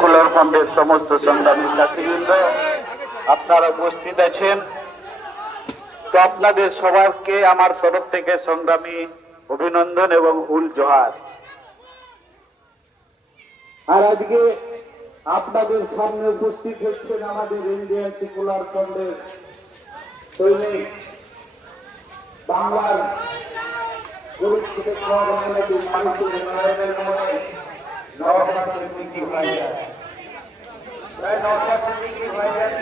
Secular ফ্রন্টের সমস্ত সংগ্রামী সাথীবৃন্দ আপনারা উপস্থিত আছেন। তো আপনাদের সবাইকে আমার তরফ থেকে সংগ্রামী অভিনন্দন এবং উল জোহার। আর আজকে আপনাদের সামনে উপস্থিত হচ্ছেন আমাদের ইন্ডিয়ান সেকুলার ফ্রন্টের সৈনিক বাংলার গরিব Now, that's a degree by that.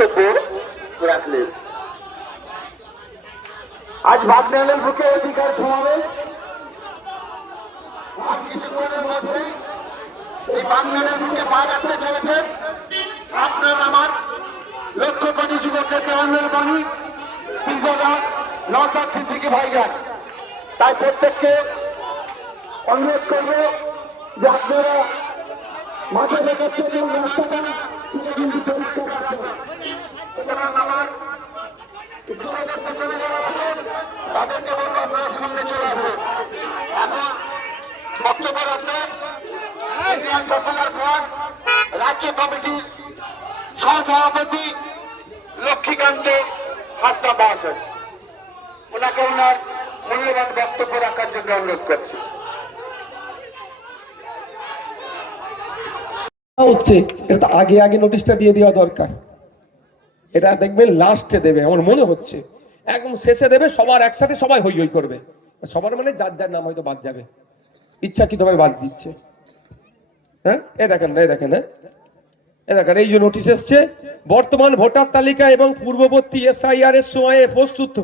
বক্তব্য রাখলেন আজ বাগনানের বুকে অধিকার সমাবেশ কিছুক্ষণের মধ্যে এই বাগনানের বুকে ভাইজান। তাই প্রত্যেককে অনুরোধ করব যে আপনারা মাঠে কিন্তু পরিষ্কার রাখবেন সুতরাং আমার যারা পেছনে যারা আছেন, তাদেরকে বলব আপনারা সামনে চলে আসুন এখন রাজ্য কমিটির সহসভাপতি লক্ষ্মীকান্ত মহাশয় ওনাকে ওনার মূল্যবান বক্তব্য রাখার জন্য অনুরোধ করছি। হচ্ছে, এটা আগে আগে নোটিশটা দিয়ে দেওয়া দরকার। এটা দেখবেন লাস্টে দেবে, আমার মনে হচ্ছে। একদম শেষে দেবে, সবার একসাথে সবাই হই হই করবে। সবার মানে যার যার নাম হয়তো বাদ যাবে। ইচ্ছাকৃতভাবে বাদ দিচ্ছে। হ্যাঁ? এ দেখেন না এ দেখেন হ্যাঁ এ দেখেন, এই যে নোটিশ এসছে, বর্তমান ভোটার তালিকা এবং পূর্ববর্তী এসআইআর এর সময়ে প্রস্তুত।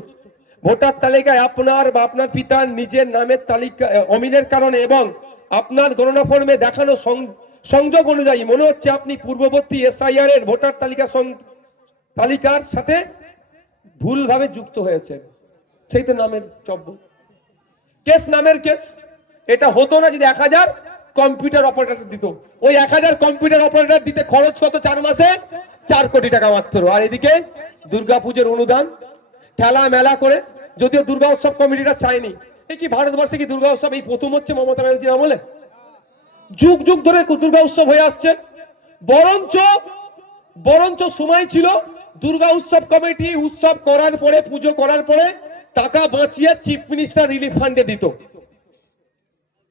ভোটার তালিকায় আপনার বা আপনার পিতার নিজের নামের তালিকা অমিলের কারণে এবং আপনার গণনা ফর্মে দেখানো সংযোগ অনুযায়ী মনে হচ্ছে আপনি পূর্ববর্তী এসআইআর এর ভোটার তালিকা তালিকার সাথে ভুলভাবে যুক্ত হয়েছে সেই তো নামের চব্য কেস নামের কেস। এটা হতো না যদি এক হাজার কম্পিউটার অপারেটর দিত। ওই এক হাজার কম্পিউটার অপারেটর দিতে খরচ কত চার মাসে? চার কোটি টাকা মাত্র। আর এদিকে দুর্গাপুজোর অনুদান, খেলা মেলা করে, যদিও দুর্গা উৎসব কমিটিটা চায়নি এই কি ভারতবর্ষে কি দুর্গা উৎসব? এই প্রথম হচ্ছে মমতা ব্যানার্জির আমলে? যুগ যুগ ধরে দুর্গা উৎসব হয়ে আসছে। বরঞ্চ বরঞ্চ সময় ছিল দুর্গা উৎসব কমিটি উৎসব করার পরে, পুজো করার পরে টাকা বাঁচিয়ে চিফ মিনিস্টার রিলিফ ফান্ডে দিত।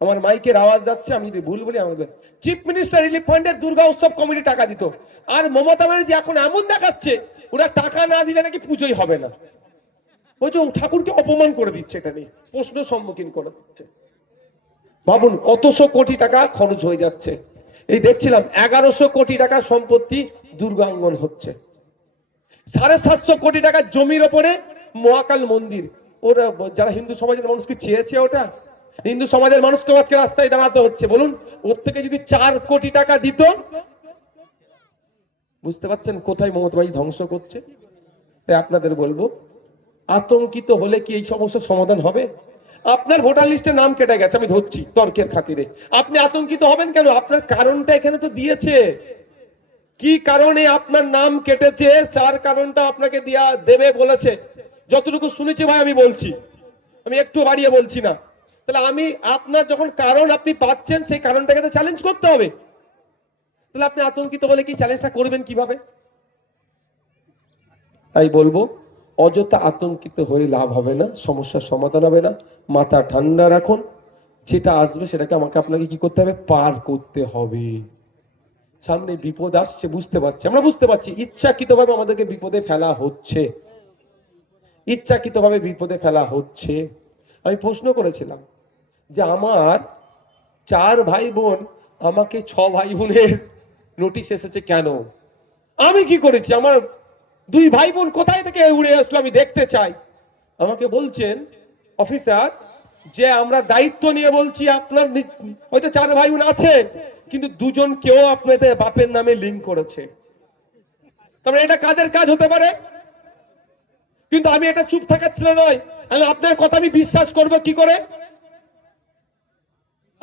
আমার মাইকের আওয়াজ যাচ্ছে, আমি যদি ভুল বলি আমাদের চিফ মিনিস্টার রিলিফ ফান্ডে দুর্গা উৎসব কমিটি টাকা দিত। আর মমতা ব্যানার্জি এখন এমন দেখাচ্ছে, ওরা টাকা না দিলে নাকি পুজোই হবে না। ওই যে ঠাকুরকে অপমান করে দিচ্ছে এটা নিয়ে, প্রশ্ন সম্মুখীন করে দিচ্ছে। ভাবুন অতশো কোটি টাকা খরচ হয়ে যাচ্ছে। এই দেখছিলাম, এগারোশো কোটি টাকা সম্পত্তি দুর্গাঙ্গন হচ্ছে। সাড়ে সাতশো কোটি টাকা জমির ওপরে মহাকাল মন্দির। ওরা যারা হিন্দু সমাজের মানুষকে চেয়েছে ওটা? হিন্দু সমাজের মানুষকে আজকে রাস্তায় দাঁড়াতে হচ্ছে। বলুন, ওর থেকে যদি চার কোটি টাকা দিত, বুঝতে পারছেন কোথায় মমতা বাজি ধ্বংস করছে? তাই আপনাদের বলব, আতঙ্কিত হলে কি এই সমস্যার সমাধান হবে? আপনার ভোটার লিস্টে নাম কেটে গেছে, আমি ধরছি তর্কের খাতিরে। আপনি আতঙ্কিত হবেন কেন? আপনার কারণটা এখানে তো দিয়েছে। কি কারণে আপনার নাম কেটেছে? তার কারণটা আপনাকে দেয়া, দেবে বলেছে। যতটুকু শুনেছি ভাই, আমি বলছি। আমি একটু বাড়িয়ে বলছি না। তাহলে আমি আপনার যখন কারণ আপনি পাচ্ছেন, সেই কারণটাকে তো চ্যালেঞ্জ করতে হবে। তাহলে আপনি আতঙ্কিত হলে কি চ্যালেঞ্জটা করবেন কীভাবে? তাই বলব, অযথা আতঙ্কিত হয়ে লাভ হবে না, সমস্যার সমাধান হবে না, মাথা ঠান্ডা রাখুন, যেটা আসবে সেটাকে আমাকে আপনাকে কি করতে হবে? পার করতে হবে। সামনে বিপদ আসছে, বুঝতে পারছি, আমরা বুঝতে পারছি, ইচ্ছাকৃতভাবে আমাদেরকে বিপদে ফেলা হচ্ছে। ইচ্ছাকৃতভাবে বিপদে ফেলা হচ্ছে। আমি প্রশ্ন করেছিলাম যে আমার চার ভাই বোন আমাকে ছ ভাই বোনের নোটিশ এসেছে কেন? আমি কি করেছি? আমার দুই ভাই বোন কোথায় থেকে উড়ে আসলো আমি দেখতে চাই। আমাকে বলছেন, অফিসার, যে আমরা দায়িত্ব নিয়ে বলছি আপনার হয়তো চার ভাই বোন আছে, কিন্তু দুজন কেউ আপনাদের বাপের নামে লিঙ্ক করেছে। তারপরে এটা কাদের কাজ হতে পারে? কিন্তু আমি এটা চুপ থাকার ছিল নয়। আমি আপনার কথা আমি বিশ্বাস করব কি করে?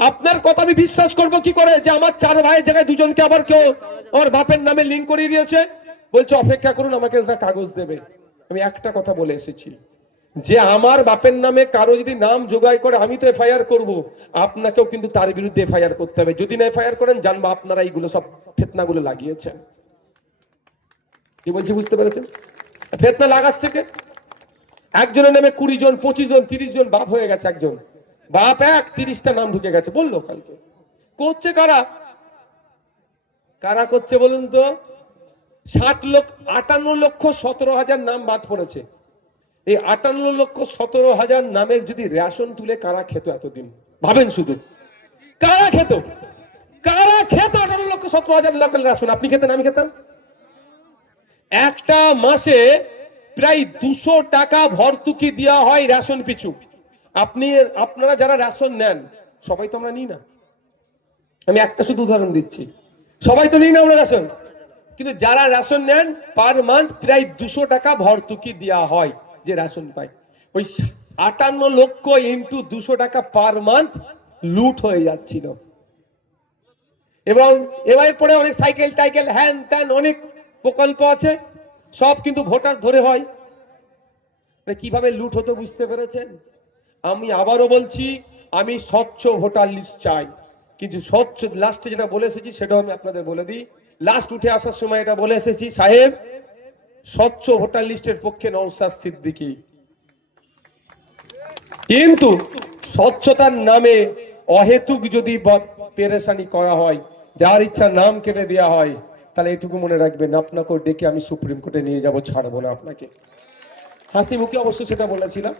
আপনার কথা আমি বিশ্বাস করব কি করে? যে আমার চার ভাইয়ের জায়গায় দুজনকে আবার কেউ আমার বাপের নামে লিঙ্ক করিয়ে দিয়েছে। বলছে, অপেক্ষা করুন, আমাকে একটা কাগজ দেবে। আমি একটা কথা বলে এসেছি। যে আমার বাপের নামে কারও যদি নাম জোগাড় করে, আমি তো এফআইআর করব। আপনাকেও কিন্তু তার বিরুদ্ধে এফআইআর করতে হবে। যদি না এফআইআর করেন, জানব আপনারা এইগুলো সব ফেতনাগুলো লাগিয়েছেন। কি বলছি, বুঝতে পেরেছেন? ফেতনা লাগাচ্ছে কে? একজনের নামে কুড়ি জন, পঁচিশ জন, তিরিশ জন বাপ হয়ে গেছে একজন। বাপ এক, তিরিশটা নাম ঢুকে গেছে, বলল কালকে। করছে কারা? কারা করছে বলুন তো? ষাট লক্ষ আটান্ন লক্ষ সতেরো হাজার নাম বাদ পড়েছে। এই আটান্ন লক্ষ সতেরো হাজার নামের যদি রেশন তুলে কারা খেত এতদিন? ভাবেন শুধু। কারা খেত? কারা খেত আটান্ন লক্ষ সতেরো হাজার লোকের রেশন? আপনি খেতেন, আমি খেতাম? একটা মাসে প্রায় দুশো টাকা ভর্তুকি দেওয়া হয় রেশন পিছু। আপনি আপনারা যারা রেশন নেন, সবাই তো আমরা নিই না। আমি একটা শুধু উদাহরণ দিচ্ছি। সবাই তো নিই না আমরা রেশন। কিন্তু যারা রেশন নেন, পার মান্থ প্রায় দুশো টাকা ভর্তুকি দেওয়া হয় যে রেশন পায়। ওই আটান্ন লক্ষ ইন্টু দুশো টাকা পার মান্থ লুট হয়ে যাচ্ছিল। এবং এবার পরে অনেক সাইকেল টাইকেল হ্যান ত্যান অনেক প্রকল্প আছে, সব কিন্তু ভোটার ধরে হয়। মানে কীভাবে লুট হতো বুঝতে পেরেছেন? আমি আবারও বলছি, আমি স্বচ্ছ ভোটার লিস্ট চাই। কিন্তু স্বচ্ছ লাস্টে যেটা বলে এসেছি, সেটাও আমি আপনাদের বলে দিই। লাস্ট উঠে আসার সময় এটা বলে এসেছি, সাহেব, স্বচ্ছ ভোটার লিস্টের পক্ষে নৌসাদ সিদ্দিকী। কিন্তু স্বচ্ছতার নামে অহেতুক যদি পেরেশানি করা হয়, যার ইচ্ছা নাম কেটে দেওয়া হয়, তাহলে এটুকু মনে রাখবেন, আপনাকেও ডেকে আমি সুপ্রিম কোর্টে নিয়ে যাব, ছাড়বো না আপনাকে। হাসি মুখে অবশ্য সেটা বলেছিলাম।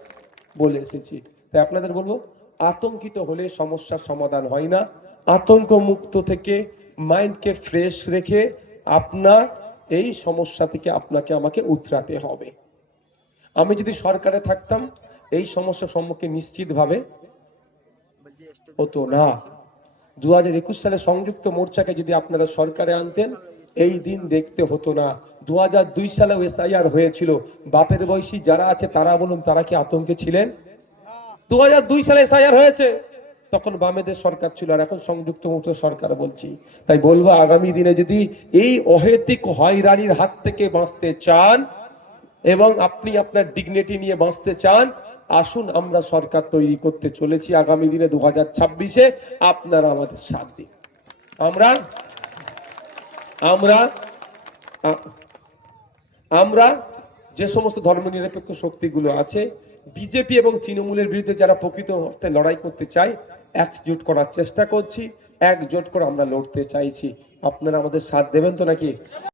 বলে এসেছি। তাই আপনাদের বলব, আতঙ্কিত হলে সমস্যার সমাধান হয় না। আতঙ্ক মুক্ত থেকে মাইন্ডকে ফ্রেশ রেখে আপনার এই সমস্যা থেকে আপনাকে আমাকে উতরাতে হবে। আমি যদি সরকারে থাকতাম, এই সমস্যার সম্মুখীন নিশ্চিতভাবে হতো না। দু হাজার একুশ সালে সংযুক্ত মোর্চাকে যদি আপনারা সরকারে আনতেন এই দিন দেখতে হতো না। দু দুই সালেও এসআইআর হয়েছিল। বাপের বয়সী যারা আছে, তারা বলুন, তারা কি আতঙ্কে ছিলেন? দু দুই সালে এসআইআর হয়েছে। তখন বামেদের সরকার ছিল আর এখন সংযুক্ত মুক্ত সরকার বলছি। তাই বলব, আগামী দিনে যদি এই অহেতিক হয়রানির হাত থেকে বাঁচতে চান এবং আপনি আপনার ডিগনিটি নিয়ে বাঁচতে চান, আসুন আমরা সরকার তৈরি করতে চলেছি। আগামী দিনে দু হাজার ছাব্বিশে আপনারা আমাদের সাথ দিন। আমরা আমরা আমরা যে সমস্ত ধর্মনিরপেক্ষ শক্তিগুলো আছে, বিজেপি এবং তৃণমূলের বিরুদ্ধে যারা প্রকৃত অর্থে লড়াই করতে চায় একজোট করার চেষ্টা করছি, একজোট করে আমরা লড়তে চাইছি। আপনারা আমাদের সাথ দেবেন তো নাকি?